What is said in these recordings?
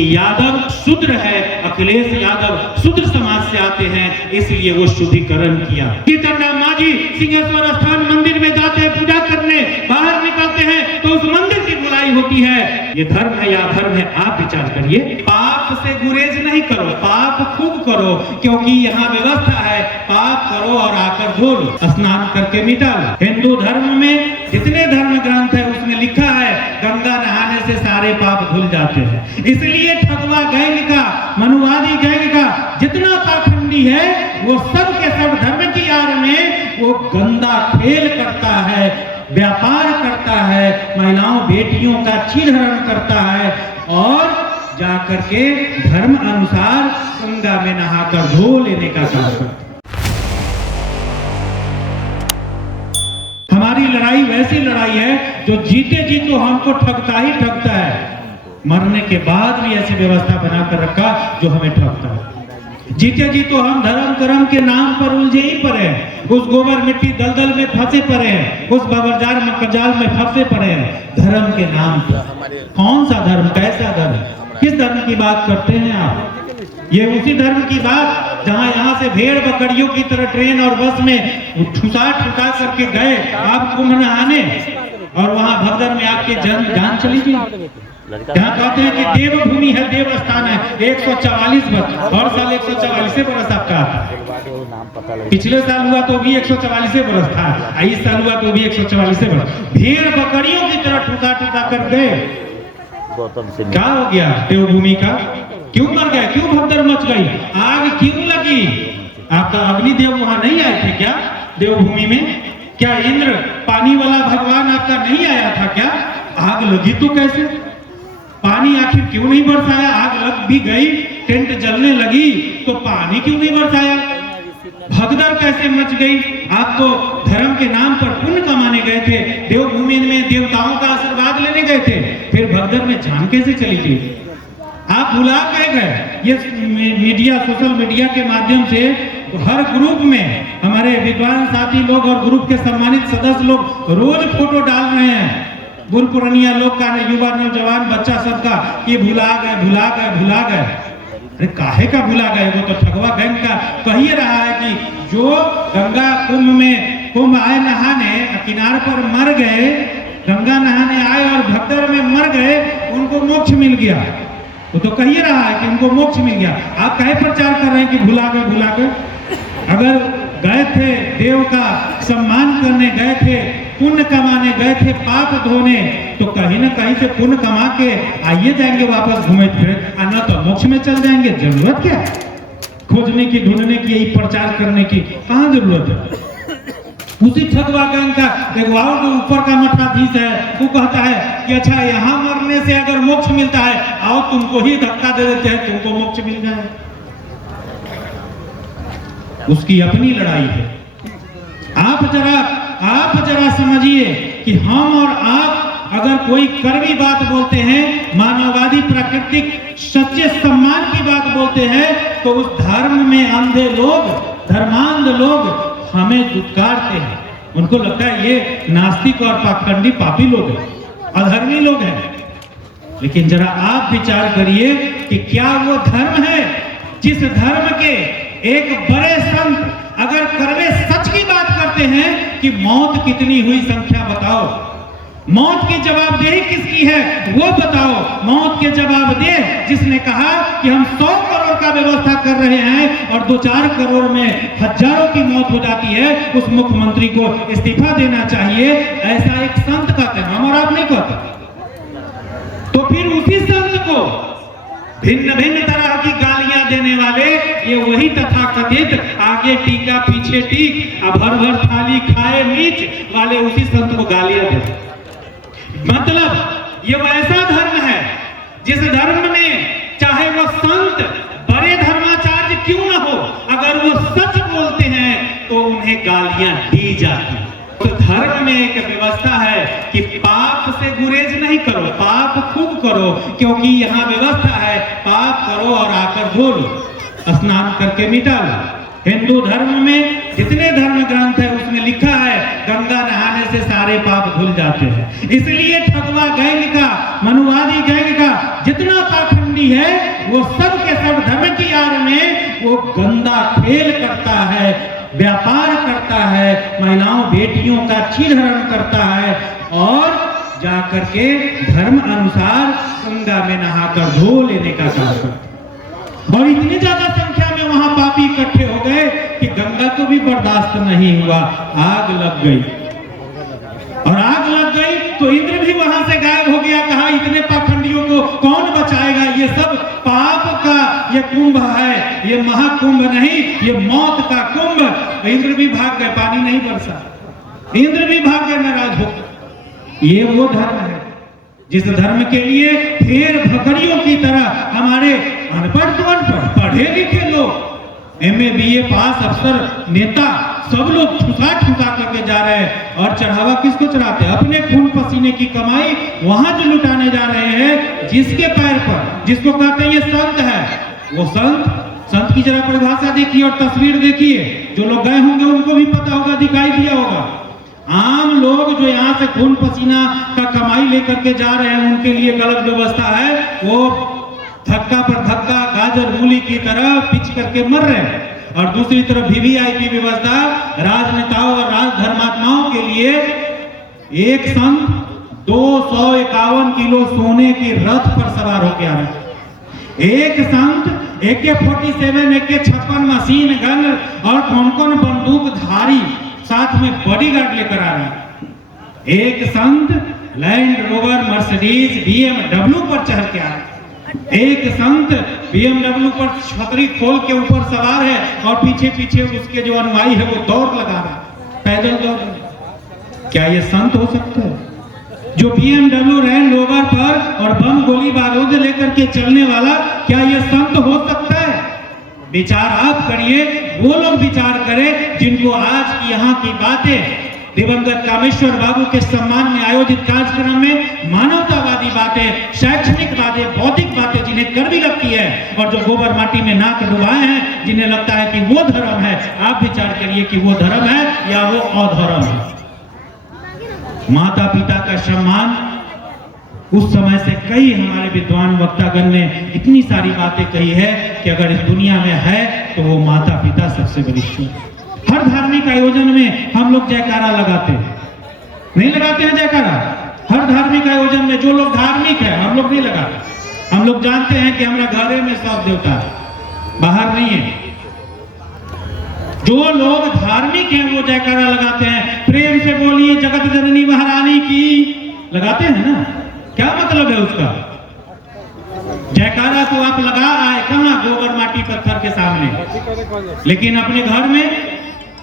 यादव शूद्र है, अखिलेश यादव शूद्र समाज से आते हैं, इसलिए वो शुद्धिकरण किया। कीर्तनराम मांझी सिंहेश्वर स्थान मंदिर में जाते हैं पूजा करने, बाहर निकलते हैं तो उस मंदिर की बुराई होती है। ये धर्म है या अधर्म है, आप विचार करिए। पाप से गुरेज नहीं करो, पाप खूब करो, क्योंकि यहाँ व्यवस्था है पाप करो और आकर धो लो, स्नान करके मिटा लो। हिंदू धर्म में जितने धर्म ग्रंथ है उसमें लिखा है गंगा नहाने से सारे पाप धुल जाते हैं। इसलिए ठगवा गैंग का, मनुवादी गैंग का जितना पाखंडी है वो सब के सब धर्म की आड़ में वो गंदा खेल करता है, व्यापार करता है, महिलाओं बेटियों का चीरहरण करता है और जाकर के धर्म अनुसार गंगा में नहाकर धो लेने का काम करता है। हमारी लड़ाई वैसी लड़ाई है जो जीते जी तो हमको ठगता ही ठगता है, मरने के बाद भी ऐसी व्यवस्था बनाकर रखा जो हमें ठगता है। जीते जी तो हम धर्म कर्म के नाम पर उलझे ही पड़े हैं, उस गोबर मिट्टी दलदल में फंसे पड़े हैं, उस बबरजाल मकजाल में फंसे पड़े हैं धर्म के नाम पर। कौन सा धर्म, कैसा धर्म, किस धर्म की बात करते हैं आप? ये उसी धर्म की बात जहां यहाँ से भेड़ बकरियों की तरह ट्रेन और बस में ठुसा ठुसा करके गए आप कुंभ नहाने और वहां भगदड़ में आपके जान चली गई। यहाँ कहते हैं कि देवभूमि है, देव स्थान है, 144 वर्ष, हर साल 144 बरस आपका आता है। पिछले साल हुआ तो भी 144 बरस था, इस साल हुआ तो भी 144 बरस। भेड़ बकरियों की तरह ठुसा ठुसा कर गए। क्या हो गया देवभूमि का? क्यों मर गया? क्यों भगदड़ मच गई? आग क्यों लगी? आपका अग्निदेव वहां नहीं आए थे क्या देवभूमि में? क्या इंद्र पानी वाला भगवान आपका नहीं आया था क्या? आग लगी तो कैसे? पानी आखिर क्यों नहीं बरसाया? आग लग भी गई, टेंट जलने लगी तो पानी क्यों नहीं बरसाया? भगदड़ कैसे मच गई? आप तो धर्म के नाम पर पुण्य कमाने गए थे, देवभूमि में देवताओं का आशीर्वाद लेने गए थे, फिर भगदड़ में जान कैसे चली गई? आप भुला कह गए। ये मीडिया, सोशल मीडिया के माध्यम से हर ग्रुप में हमारे विद्वान साथी लोग और ग्रुप के सम्मानित सदस्य लोग रोज फोटो डाल रहे हैं, बुढ़ पुरानिया लोग का, युवा नौजवान बच्चा सबका, कि भुला गए भुला गए भुला गए। अरे काहे का भुला गए? वो तो ठगवा गैंग का कह ही रहा है कि जो गंगा कुंभ आए नहाने, किनारे पर मर गए, गंगा नहाने आए और भगदड़ में मर गए, उनको मोक्ष मिल गया। वो तो कह ही रहा है कि उनको मोक्ष मिल गया। आप काहे प्रचार कर रहे हैं कि भुला गए भुला गए? अगर गए थे देव का सम्मान करने गए थे, पुण्य कमाने गए थे, पाप धोने, तो कहीं ना कहीं से पुण्य कमा के आइए जाएंगे वापस घूमे फिरे, न तो मोक्ष में चल जाएंगे। जरूरत क्या खोजने की, ढूंढने की, यही प्रचार करने की कहाँ जरूरत है? उसी ठगवा गैंग का एक और जो ऊपर का मठाधीश है वो कहता है कि अच्छा यहाँ मरने से अगर मोक्ष मिलता है, आओ तुमको ही धक्का दे देते हैं, तुमको मोक्ष मिल जाए। उसकी अपनी लड़ाई है। आप जरा समझिए कि हम और आप अगर कोई कड़वी बात बोलते हैं, मानववादी प्राकृतिक सच्चे सम्मान की बात बोलते हैं, तो उस धर्म में अंधे लोग, धर्मांध लोग हमें दुत्कारते हैं। उनको लगता है ये नास्तिक और पाखंडी पापी लोग हैं, अधर्मी लोग हैं। लेकिन जरा आप विचार करिए कि क्या वो धर्म है जिस धर्म के एक बड़े संत अगर कड़वे सच की बात करते हैं कि मौत कितनी हुई संख्या बताओ, मौत की जवाबदेही किसकी है वो बताओ। मौत के जवाबदेह जिसने कहा कि हम 100 करोड़ का व्यवस्था कर रहे हैं और 2-4 करोड़ में हजारों की मौत हो जाती है, उस मुख्यमंत्री को इस्तीफा देना चाहिए, ऐसा एक संत कहते हैं, हम और आप नहीं कहते। तो फिर उसी संत को भिन्न भिन्न तरह की गालियां देने वाले ये वही तथाकथित आगे टीका पीछे टीक, भर भर थाली खाए नीच वाले उसी संत को गालियां देते। मतलब ये वैसा धर्म है जिस धर्म में चाहे वो संत बड़े धर्माचार्य क्यों न हो, अगर वो सच बोलते हैं तो उन्हें गालियां दी जाती। तो धर्म में एक व्यवस्था है कि पाप से गुरेज नहीं करो, पाप खूब करो, क्योंकि यहाँ व्यवस्था है पाप करो और आकर धो लो, स्नान करके मिटा लो। हिंदू धर्म में जितने धर्म ग्रंथ है उसमें लिखा है गंगा नहाने से सारे पाप धुल जाते हैं। इसलिए ठगवा गैंग का, मनुवादी गैंग का जितना पाखंडी पाखंडी है वो सब के सब धर्म की आड़ में वो गंदा खेल करता है, व्यापार करता है, महिलाओं बेटियों का चीरहरण करता है और जाकर के धर्म अनुसार गंगा में नहाकर धो लेने का काम करता है। और इतनी ज्यादा संख्या में वहां पापी इकट्ठे हो गए कि गंगा को भी बर्दाश्त नहीं हुआ, आग लग गई। और आग लग गई तो इंद्र भी वहां से गायब हो गया। कहा इतने पाखंडियों को कौन बचाएगा, ये सब पाप का ये कुंभ है, ये महाकुंभ नहीं, ये मौत का कुंभ। इंद्र भी भाग गए, पानी नहीं बरसा, इंद्र भी भाग गए नाराज होकर। ये वो धर्म है जिस धर्म के लिए फेर भकरियों की तरह हमारे अनपढ़ तो अनपढ़, पढ़े लिखे लोग, MA BA पास अफसर नेता सब लोग ठुसा ठुसा करके जा रहे हैं। और चढ़ावा किसको चढ़ाते हैं? अपने खून पसीने की कमाई वहां जो लुटाने जा रहे हैं, जिसके पैर पर, जिसको कहते हैं ये संत है, वो संत की जरा परिभाषा देखिए और तस्वीर देखिए। जो लोग गए होंगे उनको भी पता होगा, दिखाई दिया होगा। आम लोग जो यहाँ से खून पसीना का कमाई लेकर के जा रहे हैं, उनके लिए गलत व्यवस्था है। वो धक्का पर धक्का गाजर मूली की तरह पिच करके मर रहे हैं। और दूसरी तरफ VVIP व्यवस्था राजनेताओं और राजधर्मात्माओं के लिए एक संत 251 किलो सोने के रथ पर सवार होकर आ रहे हैं। एक संत AK-47 AK-56 मशीन गन और कौन बंदूकधारी साथ में बॉडीगार्ड लेकर आ रहे हैं। एक संत लैंड रोवर मर्सिडीज BMW पर चढ़ के आ रहे हैं। एक संत BMW पर छतरी खोल के ऊपर सवार है और पीछे पीछे उसके जो अनुयायी है वो दौड़ लगा रहा है, पैदल दौड़। क्या ये संत हो सकते हैं? जो BMW लैंड रोवर पर और बम गोली बारूद लेकर के चलने वाला, क्या ये संत हो सकता है? विचार आप करिए, वो लोग विचार करें जिनको आज की यहाँ की बातें दिवंगत कामेश्वर बाबू के सम्मान में आयोजित कार्यक्रम में मानवतावादी बातें, शैक्षणिक बातें, बौद्धिक बातें जिन्हें कड़वी लगती है और जो गोबर माटी में नाक डुबाए हैं, जिन्हें लगता है कि वो धर्म है, आप विचार करिए कि वो धर्म है या वो अधर्म है। माता पिता का सम्मान, उस समय से कई हमारे विद्वान वक्तागण ने इतनी सारी बातें कही है कि अगर इस दुनिया में है तो वो माता पिता सबसे बड़ी चीज। हर धार्मिक आयोजन में हम लोग जयकारा लगाते हैं, नहीं लगाते हैं जयकारा? हर धार्मिक आयोजन में जो लोग धार्मिक है, हम लोग नहीं लगाते। हम लोग जानते हैं कि हमारा घरे में सब देवता है, बाहर नहीं है। जो लोग धार्मिक हैं वो जयकारा लगाते हैं। प्रेम से बोलिए जगत जननी महारानी की, लगाते हैं ना? क्या मतलब है उसका? जयकारा तो आप लगा आए कहाँ? गोबर माटी पत्थर के सामने। लेकिन अपने घर में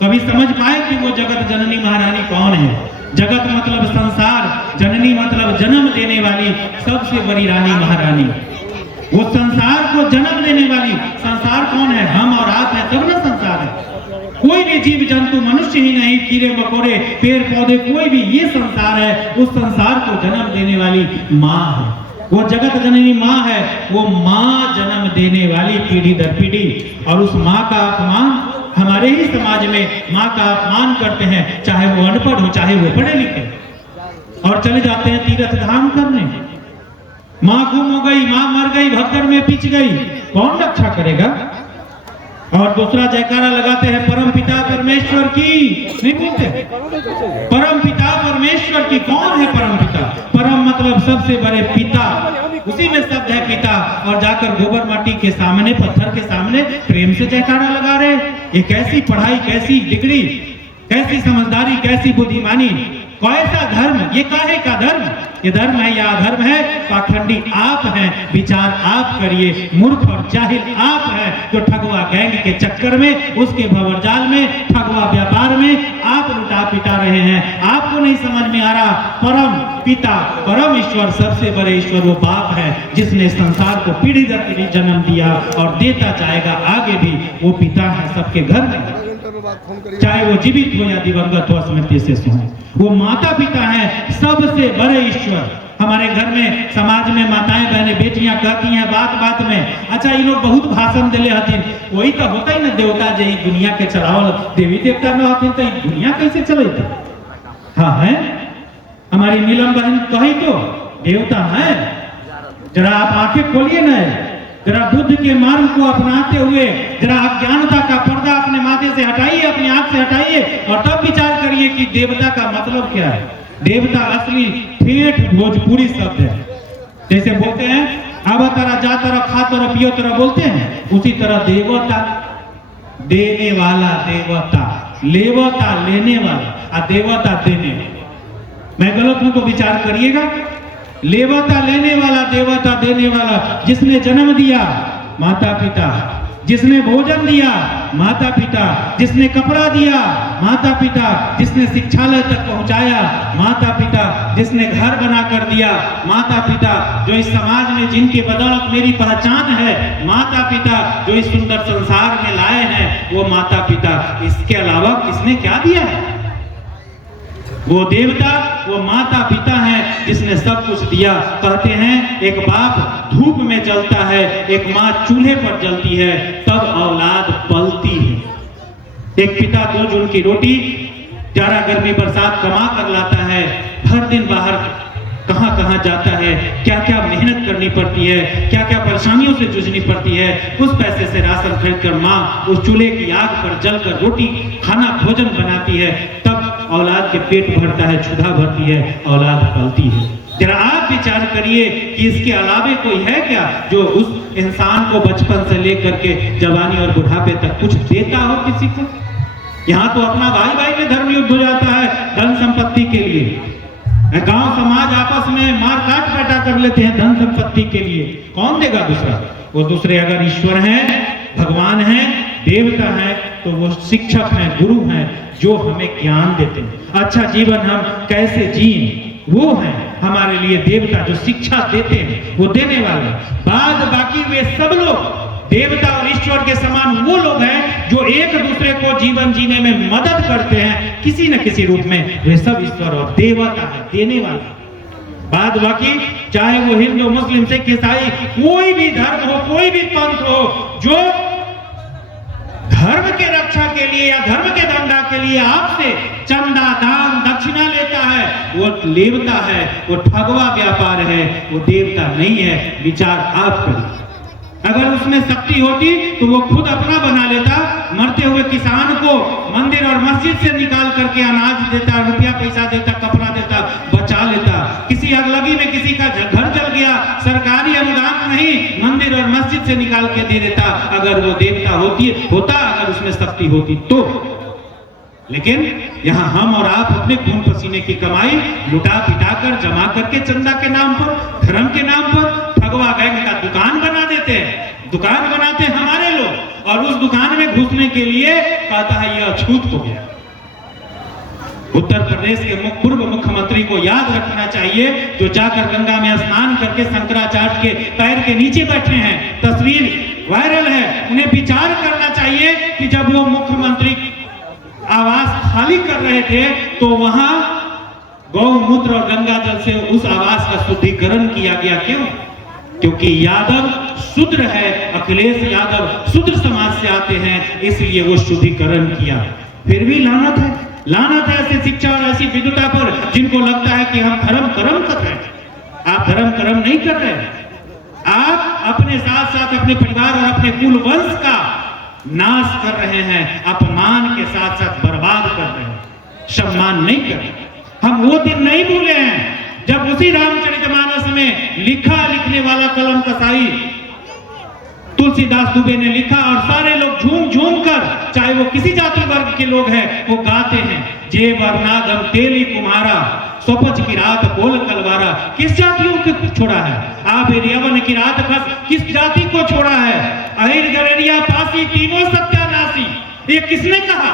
कभी समझ पाए कि वो जगत जननी महारानी कौन है? जगत मतलब संसार, जननी मतलब जन्म देने वाली सबसे बड़ी रानी महारानी। वो संसार को जन्म देने वाली, संसार कौन है? हम और आप है, सब ना संसार है। कोई भी जीव जंतु, मनुष्य ही नहीं, कीड़े मकोड़े, पेड़ पौधे, कोई भी, ये संसार है। उस संसार को जन्म देने वाली माँ है, वो जगत जननी माँ है। वो माँ जन्म देने वाली पीढ़ी दर पीढ़ी। और उस माँ का अपमान हमारे ही समाज में माँ का अपमान करते हैं, चाहे वो अनपढ़ हो चाहे वो पढ़े लिखे, और चले जाते हैं तीर्थ धाम करने। माँ गुम हो गई, माँ मर गई, भगदड़ में पिच गई, कौन रक्षा करेगा? और दूसरा जयकारा लगाते हैं परम पिता परमेश्वर की, नहीं बोलते? परम पिता परमेश्वर की। कौन है परम पिता? परम मतलब सबसे बड़े पिता, उसी में शब्द है पिता। और जाकर गोबर माटी के सामने, पत्थर के सामने प्रेम से जयकारा लगा रहे। ये कैसी पढ़ाई, कैसी डिग्री, कैसी समझदारी, कैसी बुद्धिमानी, कैसा धर्म? ये काहे का धर्म? ये धर्म है या अधर्म है? पाखंडी आप हैं, विचार आप करिए। मूर्ख और जाहिल आप हैं जो ठगवा गैंग के चक्कर में, उसके भंवरजाल में, ठगवा व्यापार में आप लुटा पिटा रहे हैं। आपको नहीं समझ में आ रहा, परम पिता, परम ईश्वर, सबसे बड़े ईश्वर वो बाप है जिसने संसार को पीढ़ी दर पीढ़ी जन्म दिया और देता जाएगा आगे भी। वो पिता है सबके घर में, चाहे वो जीवित हो या दिवंगत हो, स्मृति से सुने। वो माता पिता है सबसे बड़े ईश्वर। हमारे घर में, समाज में माताएं बहनें बेटियां कहती हैं बात बात में, अच्छा ये लोग बहुत भाषण दिले हथिन, वही तो होता ही ना, देवता जी दुनिया के चलावल, देवी देवता न हथिन तो दुनिया कैसे चलते? हाँ है, हमारी नीलम बहन कही तो देवता है, जरा आप आंखें खोलिए ना, जरा बुद्ध के मार्ग को अपनाते हुए जरा अज्ञानता का पर्दा अपने माथे से हटाइए, अपने आंख से हटाइए और तब विचार करिए कि देवता का मतलब क्या है। देवता असली ठेठ भोजपुरी शब्द है। जैसे बोलते हैं अब तरह जा तरह खा तरह पियो तरह बोलते हैं, उसी तरह देवता देने वाला, देवता लेवता लेने वाला और देवता देने वाला। मैं गलत हूं तो विचार करिएगा। लेवता लेने वाला, देवता देने वाला, जिसने जन्म दिया माता पिता, जिसने भोजन दिया माता पिता, जिसने कपड़ा दिया माता पिता, जिसने शिक्षालय तक पहुंचाया माता पिता, जिसने घर बना कर दिया माता पिता, जो इस समाज में जिनके बदौलत मेरी पहचान है माता पिता, जो इस सुंदर संसार में लाए हैं वो माता पिता। इसके अलावा किसने क्या दिया है? वो देवता, वो माता पिता है जिसने सब कुछ दिया। कहते हैं एक बाप धूप में जलता है, एक माँ चूल्हे पर जलती है, तब औलाद पलती है। एक पिता 2 जून की रोटी जाड़ा गर्मी बरसात कमा कर लाता है, हर दिन बाहर कहां कहां जाता है, क्या क्या मेहनत करनी पड़ती है, क्या क्या परेशानियों से जूझनी पड़ती है। उस पैसे से राशन खरीद कर माँ उस चूल्हे की आग पर जलकर रोटी खाना भोजन बनाती है, तब औलाद के पेट भरता है, क्षुधा भरती है, औलाद पलती है। जरा आप विचार करिए कि इसके अलावे कोई है क्या जो उस इंसान को बचपन से लेकर के जवानी और बुढ़ापे तक कुछ देता हो किसी को? यहाँ तो अपना भाई भाई में धर्म युद्ध हो जाता है धन संपत्ति के लिए। गांव समाज आपस में मार काट पैटा कर लेते हैं धन संपत्ति के लिए। कौन देगा दूसरा? वो दूसरे अगर ईश्वर हैं, भगवान हैं, देवता हैं, तो वो शिक्षक हैं, गुरु हैं, जो हमें ज्ञान देते हैं। अच्छा जीवन हम कैसे जिए वो हैं हमारे लिए देवता, जो शिक्षा देते हैं, वो देने वाले। बाद बाकी वे सब लोग देवता और ईश्वर के समान वो लोग हैं जो एक दूसरे को जीवन जीने में मदद करते हैं किसी न किसी रूप में। वे सब ईश्वर और देवता है, देने वाला। बाद बाकी चाहे वो हिंदू, मुस्लिम, सिख, ईसाई, कोई भी धर्म हो, कोई भी पंथ हो, जो धर्म के रक्षा के लिए या धर्म के धंधा के लिए आपसे चंदा दान दक्षिणा लेता है, वो देवता है, वो ठगवा व्यापार है, वो देवता नहीं है। विचार आप करिए। अगर उसमें शक्ति होती तो वो खुद अपना बना लेता, मरते हुए किसान को मंदिर और मस्जिद से निकाल करके अनाज देता, रुपया पैसा देता, कपड़ा देता, बचा लेता। किसी अगलगी में किसी का घर जल गया, सरकारी अनुदान नहीं, मंदिर और मस्जिद से निकाल के दे देता, अगर वो देवता होता, अगर उसमें शक्ति होती तो। लेकिन यहाँ हम और आप अपने खून पसीने की कमाई लुटा पिटा कर जमा करके चंदा के नाम पर, धर्म के नाम पर ठगवा बैंक का दुकान बना देते हैं। दुकान बनाते हैं हमारे लोग और उस दुकान में घुसने के लिए कहता है यह अछूत हो गया। उत्तर प्रदेश के पूर्व मुख्यमंत्री को याद रखना चाहिए, जो जाकर गंगा में स्नान करके शंकराचार्य के पैर के नीचे बैठे हैं, तस्वीर वायरल है। उन्हें विचार करना चाहिए कि जब वो मुख्यमंत्री आवास खाली कर रहे थे तो वहां गौमूत्र और गंगा जल से उस आवास का शुद्धिकरण किया गया। क्यों? क्योंकि यादव शूद्र है, अखिलेश यादव शूद्र समाज से आते हैं, इसलिए वो शुद्धिकरण किया। फिर भी लानत है, लानत है ऐसी शिक्षा और ऐसी विद्वता पर जिनको लगता है कि हम धर्म कर्म कर रहे हैं। आप धर्म कर्म नहीं कर रहे, आप अपने साथ साथ अपने परिवार और अपने कुल वंश का नाश कर रहे हैं, अपमान के साथ साथ बर्बाद कर रहे हैं, सम्मान नहीं कर रहे। हम वो दिन नहीं भूले हैं जब उसी रामचरितमानस में लिखने वाला कलम कसाई तुलसीदास दुबे ने लिखा और सारे लोग झूम झूम कर, चाहे वो किसी जाति वर्ग के लोग हैं, वो गाते हैं, जे वर्णागम तेली कुम्हारा सोपच की रात बोल कलवारा। किस जातियों को छोड़ा है? आप यवन की रात खस किस जाति को छोड़ा है? अहिर गरेरिया पासी तीनों सत्यानाशी, ये किसने कहा?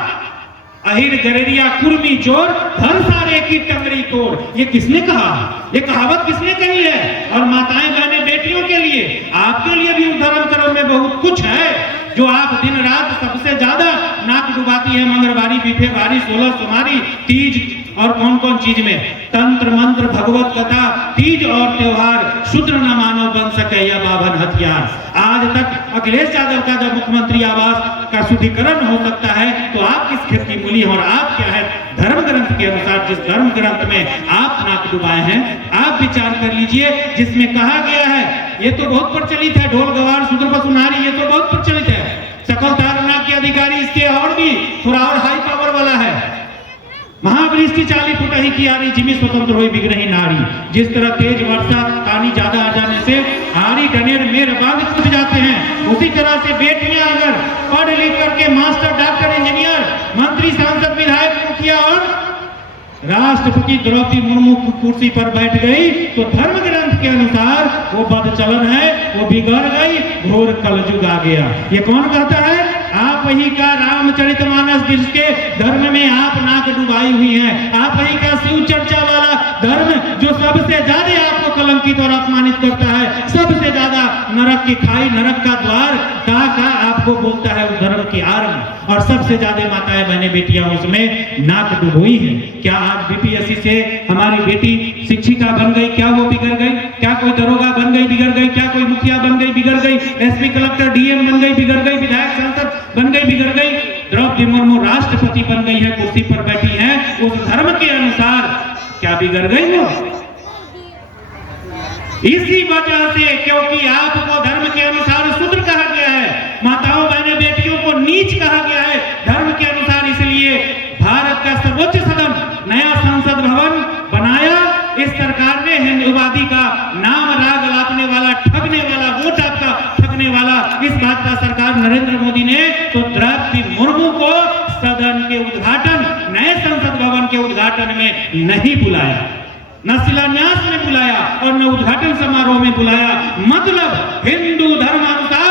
अहिर गरेरिया कुर्मी चोर धन सारे की टंगड़ी तोड़, ये किसने कहा? ये कहावत किसने कही है? और माताएं बहनें बेटियों के लिए, आपके लिए भी धर्म कर्म में बहुत कुछ है जो आप दिन रात सबसे ज्यादा नाक डुबाती है। मंगलवारी, बीफे वारी, 16 सोमवारी, तीज और कौन कौन चीज में तंत्र मंत्र भगवत कथा, तीज और त्योहार, शूद्र न मानव बन सके या बाभन हथियार। आज तक अखिलेश यादव का जब मुख्यमंत्री आवास का शुद्धिकरण हो सकता है तो आप किस खेत की मूली और आप क्या है? धर्म ग्रंथ के अनुसार, जिस धर्म ग्रंथ में आप नाक डुबाए हैं, आप विचार कर लीजिए, जिसमें कहा गया है ये तो बहुत प्रचलित है, ढोल गवार शूद्र पशु नारी, ये तो बहुत प्रचलित है। सकल तारना के अधिकारी इसके और भी थोड़ा और हाई पावर वाला है। महावृष्टि 40 फुट ही की आरी, जिमी स्वतंत्र हुई बिगड़ही नारी। जिस तरह तेज वर्षा पानी ज्यादा आ जाने से आरी डनेर मेर बांध टूट जाते हैं, उसी तरह से बेटियां अगर पढ़ लिख करके मास्टर, डॉक्टर, इंजीनियर, मंत्री, सांसद, विधायक, मुखिया और राष्ट्रपति द्रौपदी मुर्मू कुर्सी पर बैठ गई तो धर्म ग्रंथ के अनुसार वो बदचलन है, वो बिगड़ गई, घोर कलयुग आ गया। ये कौन कहता है? आप ही का रामचरितमानस जिसके धर्म में आप नाक डुबाई हुई हैं, आप ही का शिव चर्चा वाला धर्म जो सबसे ज्यादा आपको कलंकित और अपमानित करता है, सबसे ज्यादा नरक की खाई, नरक का द्वार का आपको बोलता है उस धर्म की आड़ में, और सबसे ज्यादा माताएं बहनें बेटियां उसमें नाक डुबोई है। क्या आज बीपीएससी से हमारी बेटी शिक्षिका बन गई, क्या वो बिगड़ गई? क्या कोई दरोगा बन गई, बिगड़ गई? क्या कोई मुखिया बन गई, बिगड़ गई? एसपी, कलेक्टर, डीएम बन गई, बिगड़ गई? विधायक, सांसद बन गई, बिगड़ गई? द्रौपदी मुर्मू राष्ट्रपति बन गई है, कुर्सी पर बैठी है, उस धर्म के अनुसार क्या बिगड़ गई वो? इसी वजह से, क्योंकि आपको धर्म के अनुसार शूद्र कहा गया है, माताओं बहनें बेटियों को नीच कहा गया है धर्म के अनुसार, इसलिए भारत का सर्वोच्च सदन नया संसद भवन बनाया। इस सरकार ने हिंदुवादी का नाम राग लापने वाला, ठगने वाला, वोट आपका ठगने वाला इस भाजपा सरकार नरेंद्र मोदी ने तो द्रौपदी मुर्मू को सदन के उद्घाटन, नए संसद भवन के उद्घाटन में नहीं बुलाया, न शिलान्यास में बुलाया और न उद्घाटन समारोह में बुलाया। मतलब हिंदू धर्मानुसार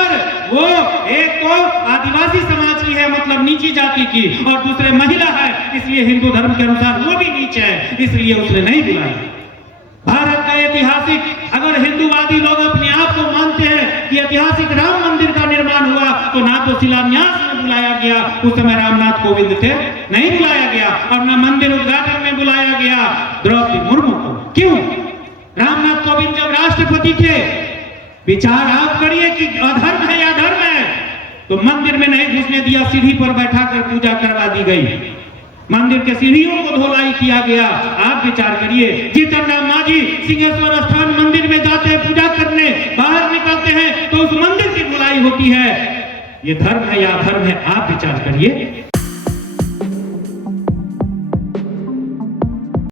वो एक तो आदिवासी समाज की है, मतलब नीची जाति की, और दूसरे महिला है, इसलिए हिंदू धर्म के अनुसार वो भी नीचे है, इसलिए उसने नहीं बुलाया। भारत का ऐतिहासिक, अगर हिंदूवादी लोग अपने आप को मानते हैं कि ऐतिहासिक राम मंदिर का निर्माण हुआ, तो ना तो शिलान्यास में बुलाया गया, उस समय रामनाथ कोविंद थे, नहीं बुलाया गया, और न मंदिर उद्घाटन में बुलाया गया द्रौपदी मुर्मू को। क्यों? रामनाथ कोविंद जब राष्ट्रपति थे, विचार आप करिए कि अधर्म है या धर्म है, तो मंदिर में नहीं घुसने दिया, सीढ़ी पर बैठाकर पूजा करवा दी गई, मंदिर के सीढ़ियों को धोलाई किया गया। आप विचार करिए, जीतन राम मांझी सिंहेश्वर स्थान मंदिर में जाते हैं पूजा करने, बाहर निकलते हैं तो उस मंदिर की धुलाई होती है। ये धर्म है या अधर्म है? आप विचार करिए।